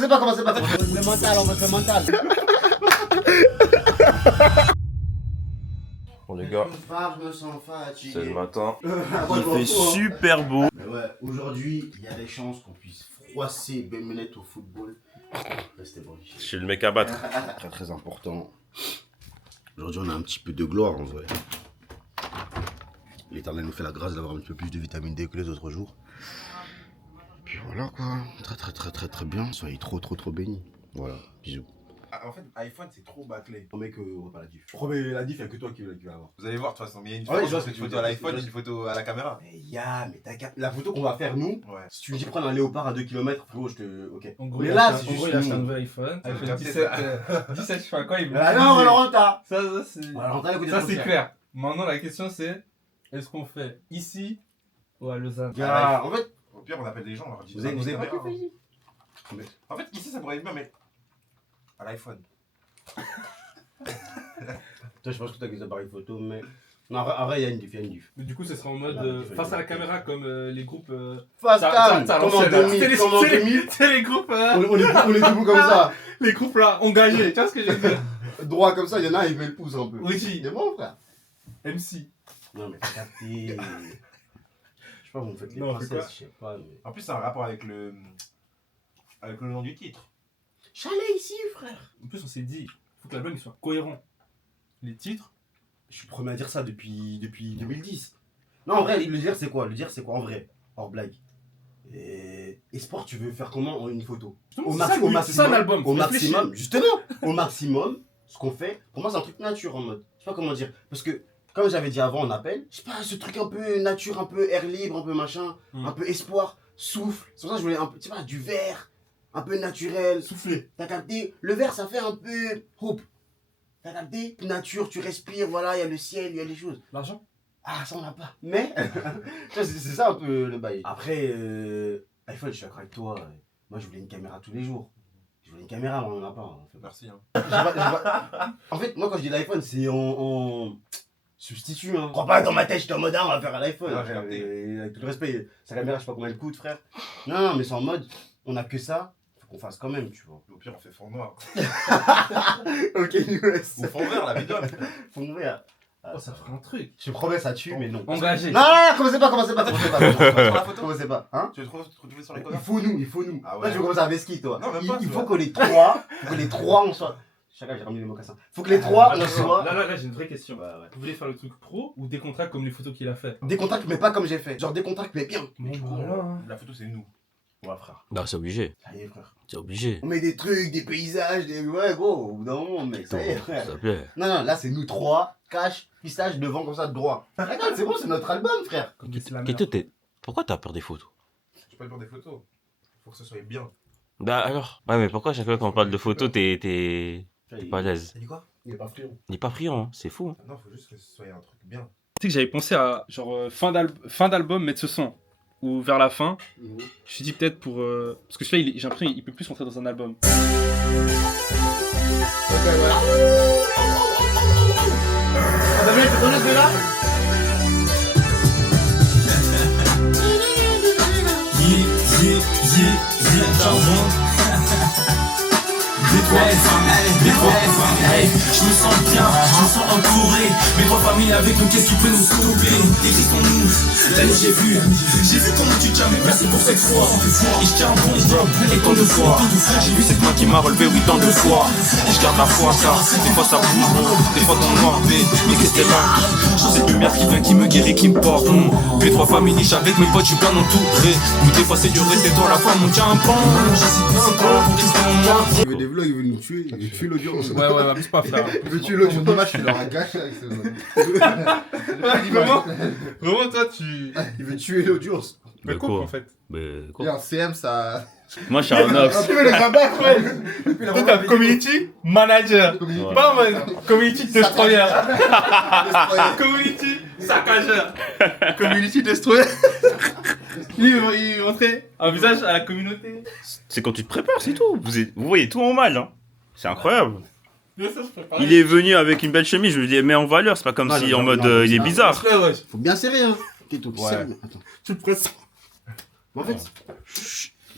commencez pas. Le mental, on va faire le mental. Bon les gars, Je me sens fatigué. c'est le matin. Il Il fait super beau. Mais ouais, aujourd'hui, il y a des chances qu'on puisse froisser Bemenet au football. Restez branchés. Je suis le mec à battre. Très très important. Aujourd'hui, on a un petit peu de gloire en vrai. L'Éternel nous fait la grâce d'avoir un petit peu plus de vitamine D que les autres jours. Puis voilà quoi, très bien. Soyez trop bénis. Voilà, bisous. En fait, iPhone c'est trop bâclé. Promets qu'on voit pas la diff. Je promets la diff, il n'y a que toi qui vas avoir. Vous allez voir de toute façon, mais il y a une Ouais, différence je vois entre ce que une tu photo veux à dire. l'iPhone et une photo à la caméra. Mais t'as capté. La photo qu'on va faire nous, Ouais. si tu me dis prendre un léopard à 2 km, frérot, je te. Ok. En gros, Mais il là, a c'est acheté- en gros, juste il a acheté nous. un nouvel iPhone. J'ai iPhone capté 17, 17, je sais pas quoi, il veut Ah non, Valentin. Ça, c'est... Valentin, écoutez, Ça, trop c'est cher. clair. Maintenant, la question, c'est est-ce qu'on fait ici ou à Lausanne? Gars, en fait, Au pire, on appelle des gens, on leur dit. vous avez pas caméra. kiffé ici? En fait, ici ça pourrait être bien, mais. À l'iPhone. Toi, je pense que t'as des appareils photo, mais. Non, en vrai, il y a une diff. Mais du coup, ce sera en mode Ah, il faut face à la le- caméra comme les groupes. Face Ça- cam, ça- ça comme en l'ancienne, là. 2000, C'est les- comme en c'est les- 2000. C'est les groupes, On est debout comme ça, les groupes là engagés. Tu vois ce que je veux dire? droit comme ça, il y en a, il met le pouce un peu. Oui. Il est bon, frère. MC. Non, mais t'as capté. Je sais pas, vous me faites les Non, on fait princesses, je sais pas, mais. En plus, c'est un rapport avec le. Avec le nom du titre. Chalet ici, frère. En plus, on s'est dit, faut que l'album il soit cohérent. Les titres. Je suis le premier à dire ça depuis 2010. Non, en vrai, le dire, c'est quoi? Le dire, c'est quoi en vrai? Hors blague. Et sport, tu veux faire comment en une photo? C'est ça l'album. Au faut réfléchir. maximum, justement, au maximum, ce qu'on fait, pour moi, c'est un truc nature en mode. Je sais pas comment dire. Parce que, comme j'avais dit avant en appel, je sais pas, ce truc un peu nature, un peu air libre, un peu machin, un peu espoir, souffle. C'est pour ça que je voulais un peu, tu sais pas, du vert, un peu naturel. Souffler. T'as capté? Le vert, ça fait un peu hope. T'as capté? Nature, tu respires, voilà, il y a le ciel, il y a les choses. L'argent. Ah, ça on n'a pas. Mais, tu vois, c'est ça un peu le bail. Après, iPhone, je suis d'accord avec toi. Moi, je voulais une caméra tous les jours. Je voulais une caméra, mais on n'en a pas. En fait. Merci. Hein. En fait, moi, quand je dis l'iPhone, c'est en substitut. Hein. Crois pas dans ma tête, j'étais en mode, ah, on va faire à l'iPhone. Ouais, j'ai capté. Avec tout le respect, sa caméra, je sais pas combien elle coûte, frère. Non, mais c'est en mode, on a que ça. Faut qu'on fasse quand même, tu vois. Au pire, on fait fond noir. Ok, US. Ou fond vert, la vidéo. Faut mourir. Oh, ça ferait un truc. Je promets, ça tue, mais non. Engagé. Non, commencez pas. Sur la photo. Commencez pas, hein. Tu veux trouver sur les Il covers? faut nous. Ah ouais. Là, je vais commencer à Veski, toi. Non, même pas, Il tu faut vois. que les trois, on soit. Chacun, j'ai ramené les mocassins. Faut que les trois, on soit. Là, j'ai une vraie question. Vous voulez faire le truc pro ou des contrats comme les photos qu'il a fait? Des contracts, mais pas comme j'ai fait. Genre des contracts, mais bien. Bon, voilà. Hein. La photo, c'est nous. Ouais, frère. Non, c'est obligé. Ça y est, frère. C'est obligé. On met des trucs, des paysages, des. Ouais, gros, au bout d'un moment, mec. Ça y est, frère. S'il te plaît. Non, là, c'est nous trois, cash, pistage, devant, comme ça, de droit. Regarde, c'est bon, c'est notre album, frère. Comme c'est la Keto, pourquoi t'as peur des photos? J'ai pas peur des photos. Faut que ça soit bien. Bah alors. Ouais, mais pourquoi chaque fois qu'on parle de photos, t'es pas à l'aise? T'as dit quoi? Il est pas friand. Il est pas friand, hein. C'est fou. Hein. Non, faut juste que ce soit un truc bien. Tu sais que j'avais pensé à genre fin d'album mettre ce son ou vers la fin. Je me suis dit peut-être pour parce que celui-là j'ai l'impression il peut plus rentrer dans un album. Ok, voilà. Damien, tu connais celui-là? Je me sens bien, je me sens entouré. Mes trois familles avec nous, qu'est-ce qui peut nous stopper? Décrivons-nous, l'année j'ai vu comment tu tiens, mais merci pour cette fois. Et je tiens un bon drop, et tant de fois. J'ai vu cette main qui m'a relevé, oui, tant de fois. Et je garde la foi, car des fois ça bouge, gros, des fois dans le noir, mais qu'est-ce que c'est là? Cette lumière qui vient, qui me guérit, qui me porte. Les trois familles niches avec mes potes, je suis bien entouré. Ou des fois c'est dur, rester toi la femme, on tient un pan. Il veut des vlogs, il veut nous tuer. Il veut tuer l'audience. Ouais, abuse pas frère. Il veut tuer l'audience. Dommage, tu leur as gâché avec ce Vraiment toi tu. Il veut tuer l'audience. Mais quoi en fait. Mais quoi? Et en CM, ça. Moi, je suis un ox. Le gamin, frère. Toi t'es un community manager. Ouais. Pas en mode community destroyer. Community saccageur. Community destroyer. Lui il montrait un visage à la communauté. C'est quand tu te prépares, c'est tout. Vous voyez tout en mal, hein. C'est incroyable. Bien sûr, je prépare. Il est venu avec une belle chemise, je lui dis, mets en valeur, c'est pas comme Non, si non, en non, mode non, il est non, bizarre. Faut bien serrer, hein. Keto, Ouais. serre, mais attends. Tu le presses. En fait,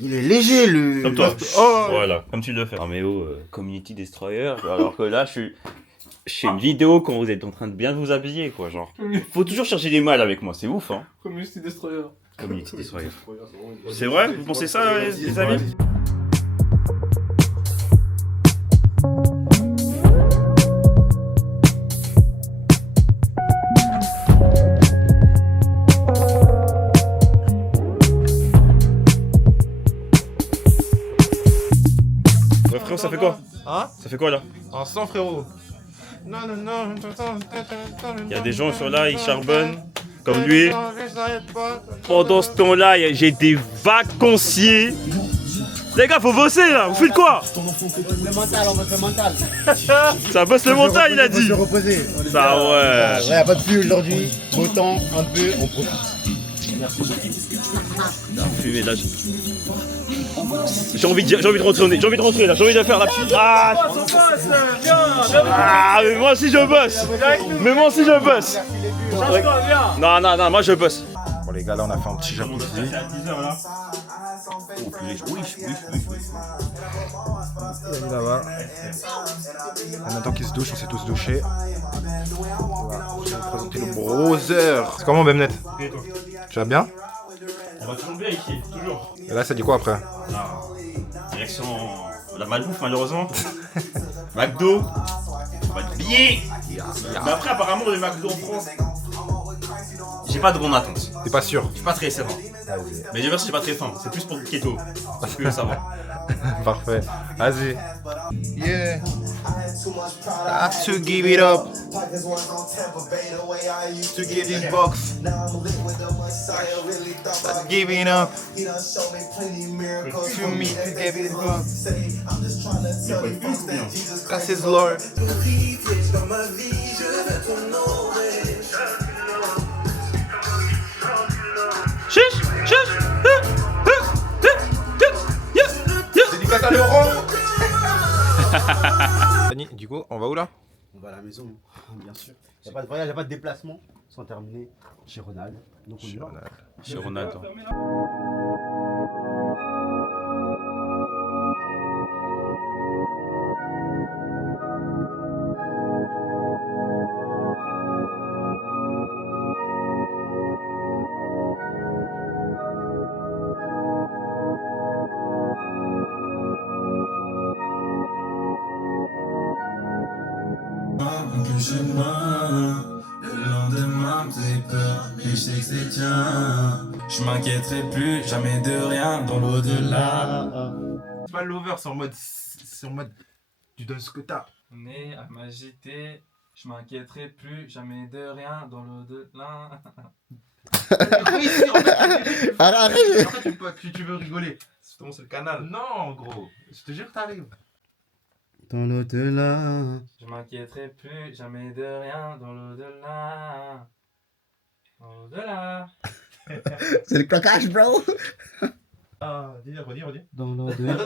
Il est léger, le... Comme toi. Oh. Voilà, comme tu le fais. Arméo, Community Destroyer, alors que là, je fais une vidéo quand vous êtes en train de bien vous habiller, quoi, genre. Faut toujours chercher des mal avec moi, c'est ouf, hein. Community Destroyer. Community Destroyer. C'est vrai? Vous pensez ça, les amis? Ouais, frérot, ça fait quoi? Hein? Ça fait quoi, là? Un sang, frérot. Il y a des gens qui sont là, ils charbonnent, comme lui. Pendant ce temps-là, j'ai des vacanciers. Les gars, faut bosser là, vous faites quoi? Le mental, on va faire mental. Ça bosse le mental, il a dit. Se reposer. Ça, ouais. Ouais, y a pas de pluie aujourd'hui. Beau temps, un peu, on profite. Fumé, là. J'ai envie de retourner, j'ai envie de rentrer là, j'ai envie de faire la petite. Ah, mais moi aussi je bosse. Mais moi aussi je bosse. Non, non, non, moi je bosse. Bon, les gars, là, on a fait un petit jacuzzi. Oh, purée, oui. Là-bas. Maintenant qu'ils se douchent, on s'est tous douchés. Voilà. Je vais vous présenter le browser. C'est comment, Bemnet? Tu vas bien? On va toujours vérifier, toujours. Et là, ça dit quoi après? Direction la malbouffe malheureusement. McDo. On va être billet. Mais après apparemment les McDo en France, j'ai pas de grande attente. T'es pas sûr? Je suis pas très serein. Mais j'ai j'ai pas très faim. C'est plus pour le keto. Parce que ça va. Parfait. Vas-y. Yeah. Have to give it up. To give this box. Not giving up. To me to give this box. That's his Lord. Dédicace à Laurent. Dani, du coup, on va où là? On va à la maison, bien sûr. Y a pas de voyage, y a pas de déplacement. Ils sont terminés chez Ronald. Donc on y va. Chez Ronaldo. Le chemin, le lendemain me fait peur, mais je sais que c'est tiens. Je m'inquiéterai plus jamais de rien dans l'au-delà. C'est pas l'over, c'est en mode. Tu donnes ce que t'as. Né à m'agiter, je m'inquiéterai plus jamais de rien dans l'au-delà. Oui, si, en fait, Arrête. en fait, tu veux rigoler. C'est le canal. Non, gros. Je te jure que t'arrives. Dans l'au-delà. Je m'inquiéterai plus jamais de rien dans l'au-delà. Dans l'au-delà. C'est le claquage, bro. Ah, redis. Dans l'au-delà.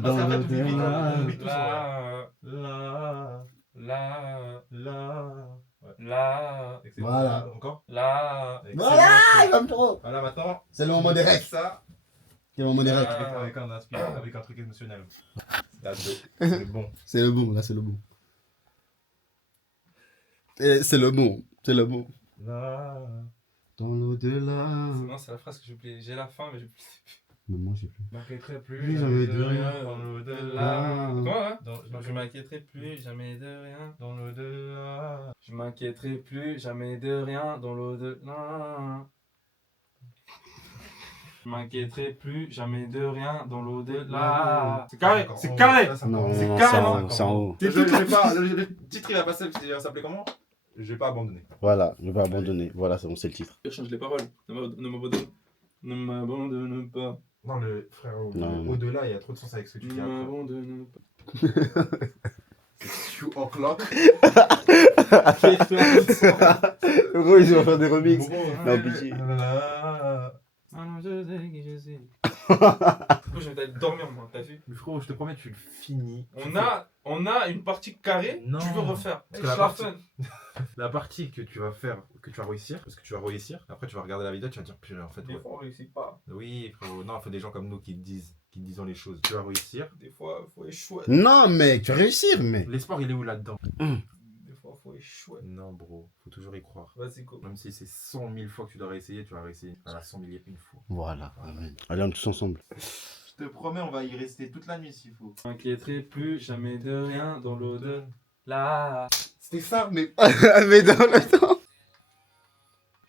Dans l'au-delà. Là. Voilà. Encore. Là. Voilà, il va me trop. Voilà, maintenant. C'est le moment des règles. Ça. C'est le moment des règles. Avec un truc émotionnel. C'est bon. C'est le bon, là, c'est le bon. Et c'est le bon, c'est le bon. Là. Dans l'au-delà. Non, c'est la phrase que j'ai oubliée. J'ai la fin, mais j'ai Mais moi, j'ai plus. Je m'inquiéterai Plus plus jamais jamais de de rien rien dans dans l'au-delà. l'au-delà. Quoi, hein? Dans Je m'inquiéterai plus jamais de rien. Dans l'au-delà. Je m'inquiéterai plus jamais de rien dans l'au-delà. Je m'inquiéterai plus jamais de rien dans l'au-delà. C'est carré, c'est carré. Non, C'est non, carrément. c'est en haut. Le titre il va passer, il s'appelait comment? Je vais pas abandonner. Voilà, je vais abandonner. Voilà, c'est bon, c'est le titre. Je change les paroles. Ne m'abandonne. Ne m'abandonne pas. Non, le frère, Non. au-delà, il y a trop de sens avec ce que tu Ne dis après. m'abandonne pas. You o'clock. Gros, ils vont faire des remixes. Non, pitié. Ah non, je sais qui je suis. Du coup, je vais aller dormir, moi, t'as vu? Mais frérot, je te promets, tu le finis. On a une partie carrée, Non. tu veux refaire. Parce Parce que que la la partie- fun. La partie que tu vas faire, que tu vas réussir, parce que tu vas réussir, après tu vas regarder la vidéo, tu vas dire, putain, en fait, Des ouais. fois, on réussit pas. Oui, frérot, non, il faut des gens comme nous qui te disons les choses. Tu vas réussir. Des fois, faut échouer. Non, mec, tu vas réussir, mec. L'espoir, il est où là-dedans? Des fois, faut échouer. Non, bro, faut toujours y croire. Vas-y, go. Même si c'est 100 000 fois que tu dois réessayer, tu vas réessayer à la 100 000e une fois. Voilà, amen. Allez, on est tous ensemble. Je te promets, on va y rester toute la nuit s'il faut. Je m'inquiéterai plus jamais de rien dans l'odeur. Là. C'était ça, mais... Mais dans le temps.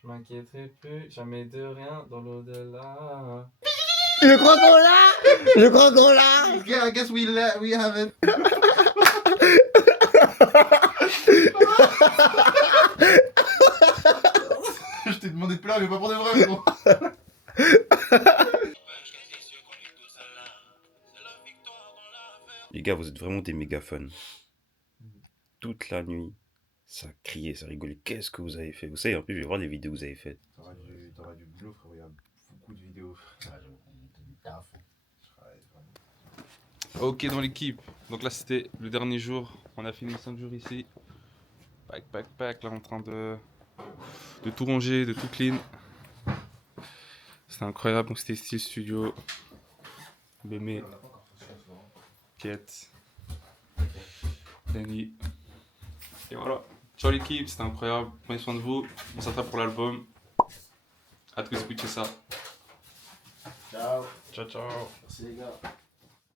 Je m'inquiéterai plus jamais de rien dans l'au-delà. Je crois qu'on l'a. Je crois qu'on l'a. Yeah, I guess we haven't. Je t'ai demandé de pleurer, mais pas pour de vrai, gros. Les gars, vous êtes vraiment des méga fun. Toute la nuit, ça criait, ça rigolait. Qu'est-ce que vous avez fait? Vous savez, en plus, je vais voir les vidéos que vous avez faites. T'auras du boulot, frérot. Il y a beaucoup de vidéos. Ok, dans l'équipe. Donc là, c'était le dernier jour. On a fini 5 jours ici. Pack. Là, en train de tout ranger, de tout clean. C'était incroyable. Donc, c'était style studio. Bémé. Quête. Danny. Et voilà. Ciao l'équipe, c'était incroyable. Prenez soin de vous. On s'attrape pour l'album. Hâte que vous écoutiez ça. Ciao. Ciao. Merci les gars.